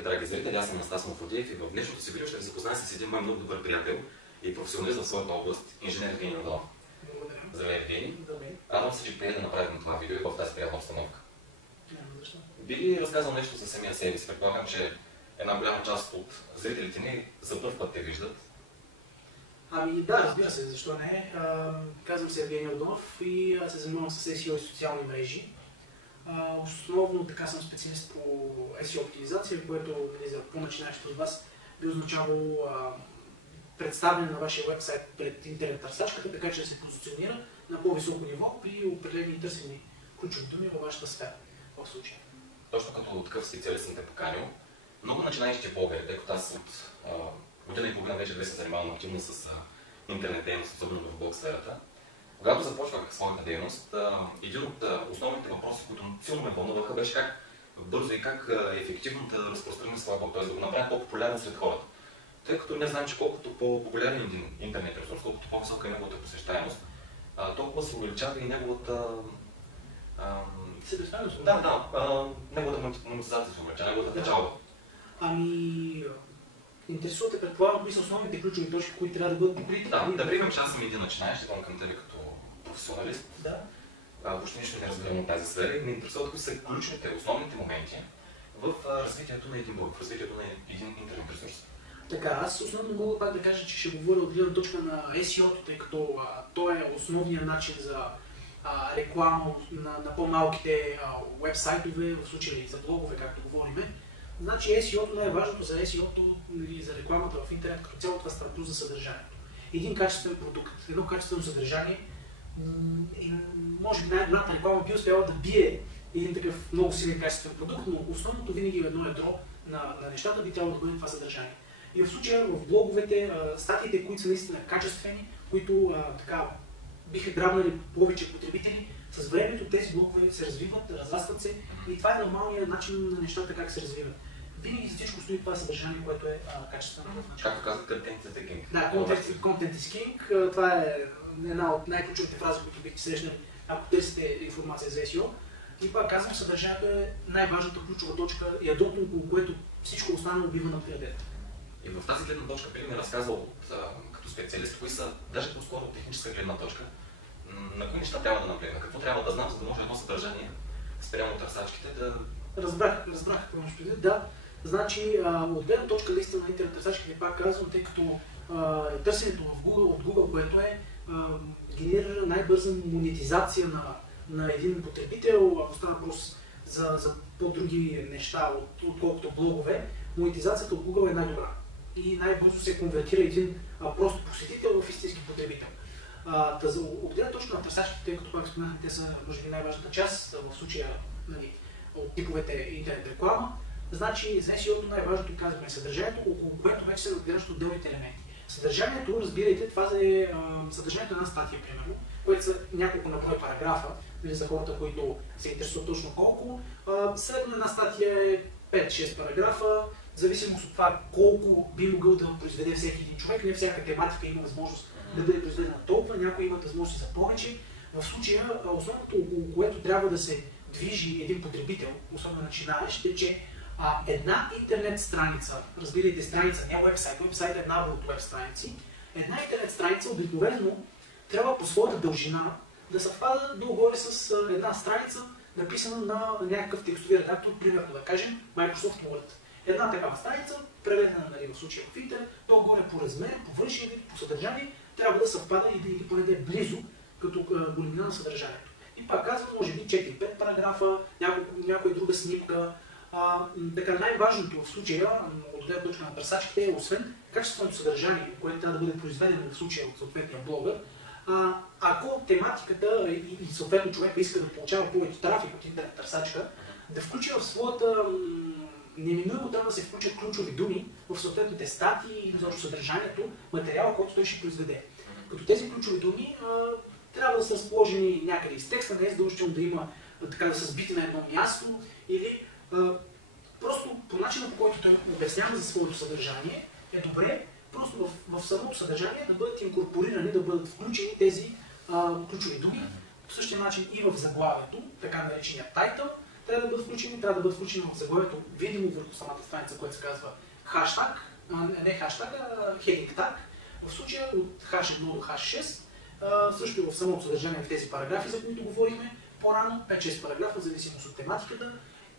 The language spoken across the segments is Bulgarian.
Здравейте, драги зрители, аз съм Анастас Муфодиев и в днешното си видео ще ви запозная с един мой много добър приятел и професионалист в своята област, инженер Евгений Йорданов. Благодаря. Здравей, Евгений. Здравей. Радвам се, че прие да направим това видео и в тази приятна обстановка. Защо? Би ли разказал нещо за самия себе си? Предполагам, че една голяма част от зрителите ни за първ път те виждат. Ами да, разбира се, защо не. Казвам се Евгений Йорданов и се занимавам с SEO и социални мрежи. Основно така съм специалист по SEO оптимизация, което за по-начинаещи от вас би означавало представяне на вашия вебсайт пред интернет търсачката, така че да се позиционира на по-високо ниво при определени търсени ключови думи във вашата сфера в случая. Точно като такъв специалист съм те поканил. Много начинаещи блогъри, тъй като аз от година и половина вече се занимавам активно с интернет дейност, особено в блог сферата. Когато започвах своята дейност, един от основните въпроси, които силно ме вълнуваха, беше как бързо и как ефективно да разпространя своя блог, т.е. да го направя по-популярен сред хората. Тъй като ние знаем, че колкото по-популярен един интернет ресурс, колкото по-висока е неговата посещаемост, толкова се увеличава и неговата... Себестойност? Неговата монетизация се увеличава, неговата печалба. Ами... Интересувате, предполагам, кои са основните ключови точки, които трябва да бъдат покрити? Да приемем, че аз съм един начинаещ, идвам към тебе като професионалист. Да. Въобще нищо не разбирам от тази сфера и ме интересуват кои са ключовите, основните моменти в развитието на един блог, в развитието на един интернет ресурс. Така, аз основно мога пак да кажа, че ще говоря от гледна точка на SEO-то, тъй като то е основният начин за реклама на по-малките уебсайтове, в случая и за блогове, както говорим. Значи SEO-то най-важното за SEO-то или за рекламата в интернет като цяло това старту за съдържанието. Един качествен продукт, едно качествено съдържание, може би най-добрата реклама би успяла да бие един такъв много силен качествен продукт, но основното винаги е едно ядро на нещата би трябвало да бъде това съдържание. И в случая в блоговете, статиите, които са наистина качествени, които биха грабнали повече потребители, с времето тези блогове се развиват, разрастват се и това е нормалният начин на нещата как се развиват. Винаги за всичко стои това съдържание, което е качествено в началото. Както казах, content is king. Да, content is king. Това е една от най-ключовите фрази, които бихте срещнали, ако търсите информация за SEO. И пак казвам, съдържанието е най-важната ключова точка, ядрото, около което всичко останало бива надградено. И в тази гледна точка би ми разказал като специалист, кои са, даже по-скоро от техническа гледна точка, на кои неща трябва да наблегна, какво трябва да знам, за да може едно съдържание спрямо търсачките да... Разбрах какво ще преди. Да, значи от гледна точка наистина на интернет търсачките, пак казвам, тъй като търсенето в Google, от Google, което генерира най-бърза монетизация на един потребител, ако става въпрос за по-други неща, отколкото блогове, монетизацията от Google е най-добра. И най-бързо се конвертира един просто посетител в истински потребител. От гледна точка на търсачките, тъй като пак споменах, те са може би най-важната част в случая от типовете интернет реклама. Значи за SEO-то най-важното казваме е съдържанието, около което вече се надграждат отделните елементи. Съдържанието, разбирайте, това е съдържанието на една статия, примерно, което са няколко на брой параграфа, за хората, които се интересуват точно колко. Средно една статия е 5-6 параграфа, в зависимост от това колко би могъл да произведе всеки един човек. Не всяка тематика има възможност да бъде произведена толкова, някои имат възможност за повече. В случая основното, около което трябва да се движи един потребител, особено начинаещ, е, че една интернет страница, разбирайте страница, не уебсайт, уебсайт е една от уеб страници, една интернет страница обикновено трябва по своята дължина да съвпада долу-горе с една страница, написана на някакъв текстови редактор, примерно да кажем Microsoft Word. Една такава страница, преведена в случая в интернет, долу-горе по размер, по външен вид, по съдържание, трябва да съвпада или поне да е близо като големина на съдържанието. И пак казвам, може би 4-5 параграфа, някоя друга снимка. Така най-важното в случая, от гледна точка на търсачките, е освен качественото съдържание, което трябва да бъде произведено в случая от съответния блогър, ако тематиката и съответно човека иска да получава повече трафик от интернет търсачка, да включи в своята неминуемо трябва да се включат ключови думи в съответните статии или изобщо съдържанието, материала, който той ще произведе. Като тези ключови думи трябва да са разположени някъде из текста, не е задължително да има така да са сбити на едно място или просто по начина, по който той обяснява за своето съдържание, е добре просто в самото съдържание да бъдат инкорпорирани, да бъдат включени тези ключови думи. По същия начин и в заглавието, така наречения тайтъл, трябва да бъдат включени в заглавието видимо върху самата страница, което се казва хаштаг, не хаштаг, а heading tag. В случая от hash 1 до hash 6, също и в самото съдържание в тези параграфи, за които говорихме по-рано, 5-6 параграфа, в зависимост от тематиката.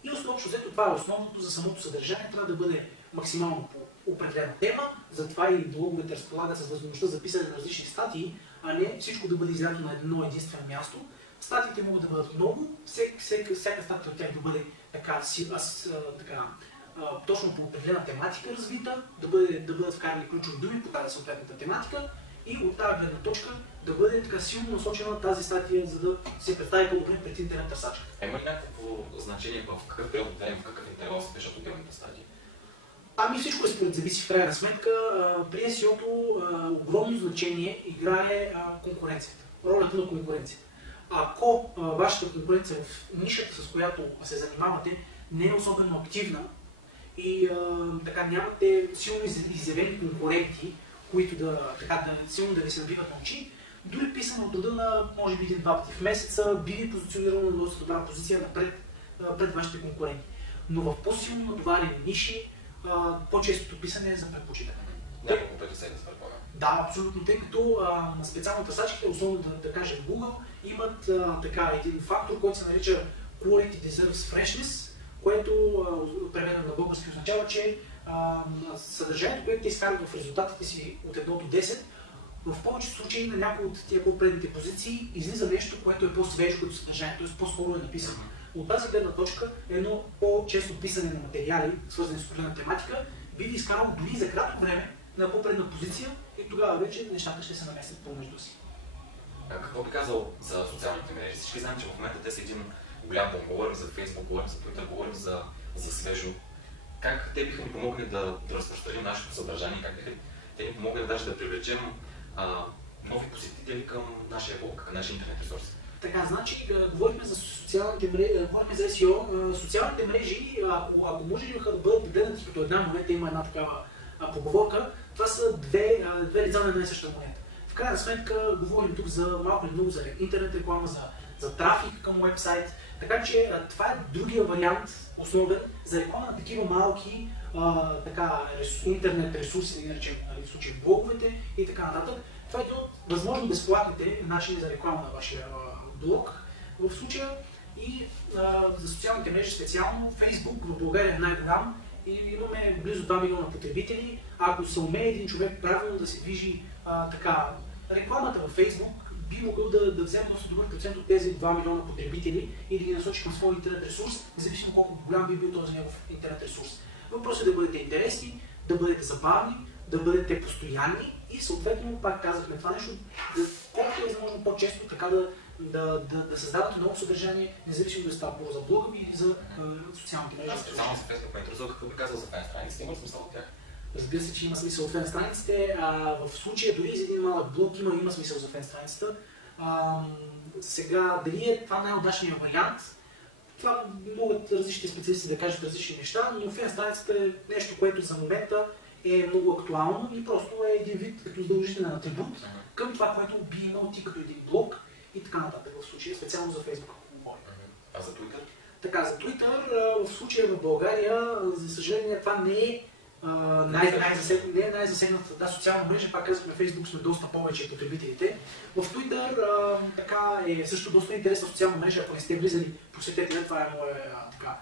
И общо взето това е основното за самото съдържание, трябва да бъде максимално по определена тема, затова и блоговете разполагат с възможността за писане на различни статии, а не всичко да бъде излято на едно единствено място. Статиите могат да бъдат много, всяка статия от тях да бъде точно по определена тематика развита, да бъдат вкарани ключови думи по тази съответната тематика и от тази гледна точка да бъде така силно насочена тази статия, за да се представи по-добре пред интернет търсача. Има ли някакво значение в какъв период от време, в какъв интервал се пишат отделните статии? Ами всичко е според зависи в крайна сметка. При SEO-то огромно значение играе конкуренцията, ролята на конкуренцията. Ако вашата конкуренция в нишата, с която се занимавате, не е особено активна и нямате силно изявени конкуренти, които силно да ви се набиват на очи, дори писане от рода на може би 1-2 пъти в месеца би ви позиционирано на доста добра позиция пред вашите конкуренти. Но в по-силно натоварени ниши по-честото писане е за предпочитане. Няколко пъти седмица предполагам. Да, абсолютно, тъй като специално търсачите, особено да кажем Google, имат един фактор, който се нарича Quality Deserves Freshness, което преведено на български означава, че съдържанието, което те изкарват в резултатите си от 1 до 10, в повечето случаи на някои от тия по-предните позиции излиза нещо, което е по-свежо като съдържание, т.е. по-скоро е написано. От тази гледна точка едно по-често писане на материали, свързани с определена тематика, би ви изкарало дори за кратко време на по-предна позиция и тогава вече нещата ще се наместят помежду си. Какво би казал за социалните мрежи? Всички знаем, че в момента те са един голям бум. Говорим за Facebook, говорим за Twitter, говорим за свежо. Как те биха ни помогли да разпространим нашето съдържание? Как биха те ни помогли даже да привлечем нови посетители към нашия блог, към нашия интернет ресурс? Така, значи, говорихме за социалните мрежи, говорихме за SEO. Социалните мрежи, ако може да бъдат погледнати като една монета, има една такава поговорка, това са две лица на една и съща монета. В крайна сметка говорим тук за малко или много за интернет реклама, за трафик към уебсайт, така че това е другия вариант, основен, за реклама на такива малки интернет ресурси, да ги наречем в случай блоговете и така нататък. Това е един от възможно безплатните начини за реклама на вашия блог. В случая и за социалните мрежи специално, Facebook в България е най-голям и имаме близо 2 милиона потребители. Ако се умее един човек правилно да се движи рекламата във Facebook, би могъл да вземе доста добър процент от тези 2 милиона потребители и да ги насочи към своя интернет ресурс, независимо колко голям би бил този негов интернет ресурс. Въпросът е да бъдете интересни, да бъдете забавни, да бъдете постоянни и съответно, пак казахме това нещо, колкото е възможно по-често така да създавате ново съдържание, независимо да става за блога ви или за социалните мрежи. Специално за Facebook ме интересува какво би казал за фен страниците, има смисъл от тях? Разбира се, че има смисъл от фен страниците. В случая дори за един малък блог има смисъл за фен страницата. Сега, дали е това най-удачният вариант? Това могат различни специалисти да кажат различни неща, но фен страницата е нещо, което за момента е много актуално и просто е един вид като задължителен атрибут към това, което би имал ти като един блог и така нататък в случая, специално за Facebook. А за Twitter? Така, за Twitter в случая в България, за съжаление, това не е най-засегната. Да, социална мрежа, пак казахме, Facebook сме доста повече потребителите. В Twitter е също доста интересна социална мрежа, ако не сте влизали, посетете, това е моя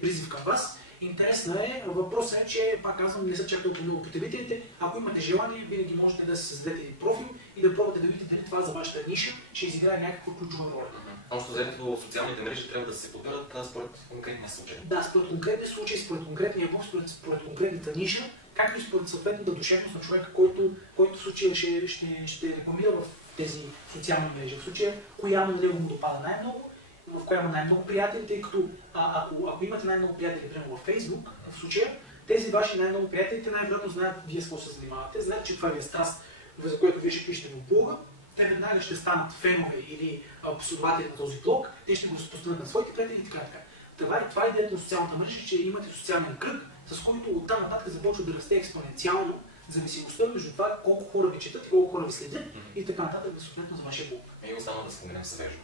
призив към вас. Интересна е, въпросът е, че, пак казвам, не са чак толкова много потребителите. Ако имате желание, винаги можете да се създадете профил и да пробвате да видите дали това за вашата ниша ще изиграе някаква ключова роля. Общо взето социалните мрежи трябва да се подбират според конкретния случай. Да, според конкретния случай, според конкретния блог, според конкретната ниша, както и според съответната душевност на човека, който в случая ще рекламира в тези социални мрежи. В случая, коя на него му допада най-много, в коя има най-много приятели, тъй като ако имате най-много приятели, примерно в Facebook, в случая, тези ваши най-много приятели, най-вероятно знаят вие с какво се занимавате, знаят, че това ви е страст, за което вие ще пишете в блога, те веднага ще станат фенове или последователи на този блог, те ще го разпространят на своите приятели и така. Това е идеята на социалната мрежа, че имате социален кръг, с който оттам нататък започва да расте експоненциално, зависимостта между това колко хора ви четат и колко хора ви следят и така нататък, съответно за вашия блог. И остана да споменем свежо.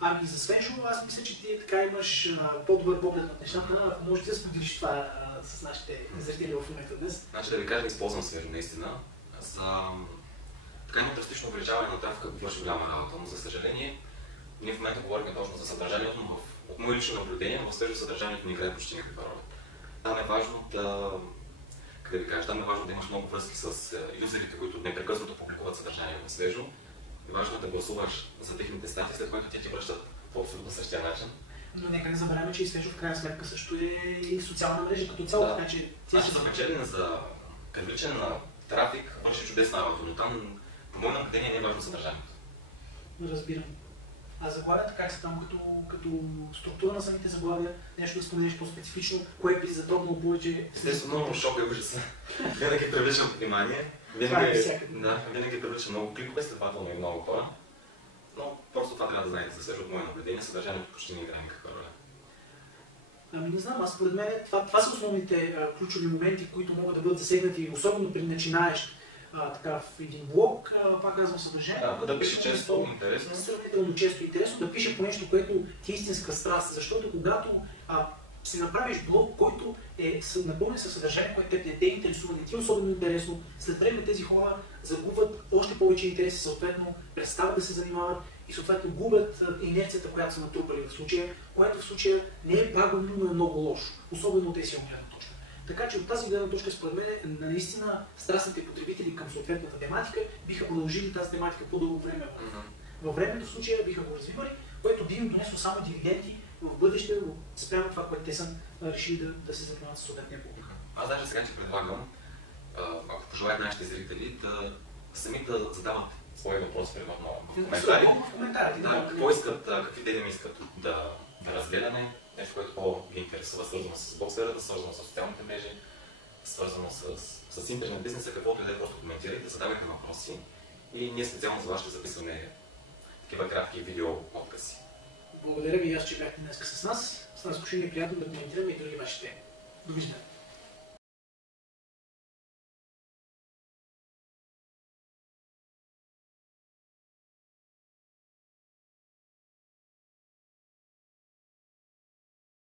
Ами за Свеншо, аз мисля, че ти така имаш по-добър поглед на нещата. Може да споделиш това с нашите зрители в момента днес. Значи да ви кажа, да използвам свежо наистина. Така има драстично увеличаване на трафика, какво върши голяма работа, но за съжаление ние в момента говорим точно за съдържанието, но от мое лично наблюдение, в свежо съдържанието не играе почти никаква роля. Там е важно да имаш много връзки с юзерите, които непрекъснато публикуват съдържание в свежо. И важно е да гласуваш за техните статии, след което те ти връщат по абсолютно същия начин. Но нека не забравяме, че и свежо в крайна сметка също е и социална мрежа като цяло, така че... За печелене, за привличане на трафик, върши чудесна работа, но там, по мое наблюдение, не е важно съдържанието. Разбирам. А заглавията как са там като структура на самите заглавия? Нещо да споменеш по-специфично, което би затруднило повече? Естествено, много шок и ужаса. Винаги привличам внимание. Винаги привличам много кликове, следователно и много хора. Но просто това трябва да знаете за свежо от мое наблюдение. Съдържанието почти не играе никаква роля. Ами не знам, според мен това са основните ключови моменти, които могат да бъдат засегнати, особено при начинаещ в един блог, пак казвам съдържание. Да пише често интересно. Сравнително често интересно, да пише по нещо, което ти е истинска страст, защото когато си направиш блог, който е напълнен със съдържание, което не те интересува, не ти е особено интересно, след време тези хора загубват още повече интерес, съответно престават да се занимават и съответно губят инерцията, която са натрупали в случая, което в случая не е пагубно, но е много лошо, особено от тези гледна точка. Така че от тази гледна точка, според мен, наистина страстните потребители към съответната тематика биха продължили тази тематика по-дълго време. Във времето в случая биха го развивали, което би им донесло само дивиденти в бъдеще, спрямо това, което те са решили да се занимават с съответния публика. Аз даже сега ще предлагам, ако пожелаят нашите зрители, сами да задават свои въпроси в коментари. Какво искат, какви теми искат да разгледаме, нещо, което по-ги интересува, свързано с блогсферата, свързано с социалните мрежи, свързано с интернет бизнеса, каквото и да е, просто коментирайте, задавайте въпроси и ние специално за вас ще записваме такива кратки видео подкаси. Благодаря ви и аз, че бяхте днес с нас. С нас изкушение приятно да коментираме и други ваши теми. Довиждане!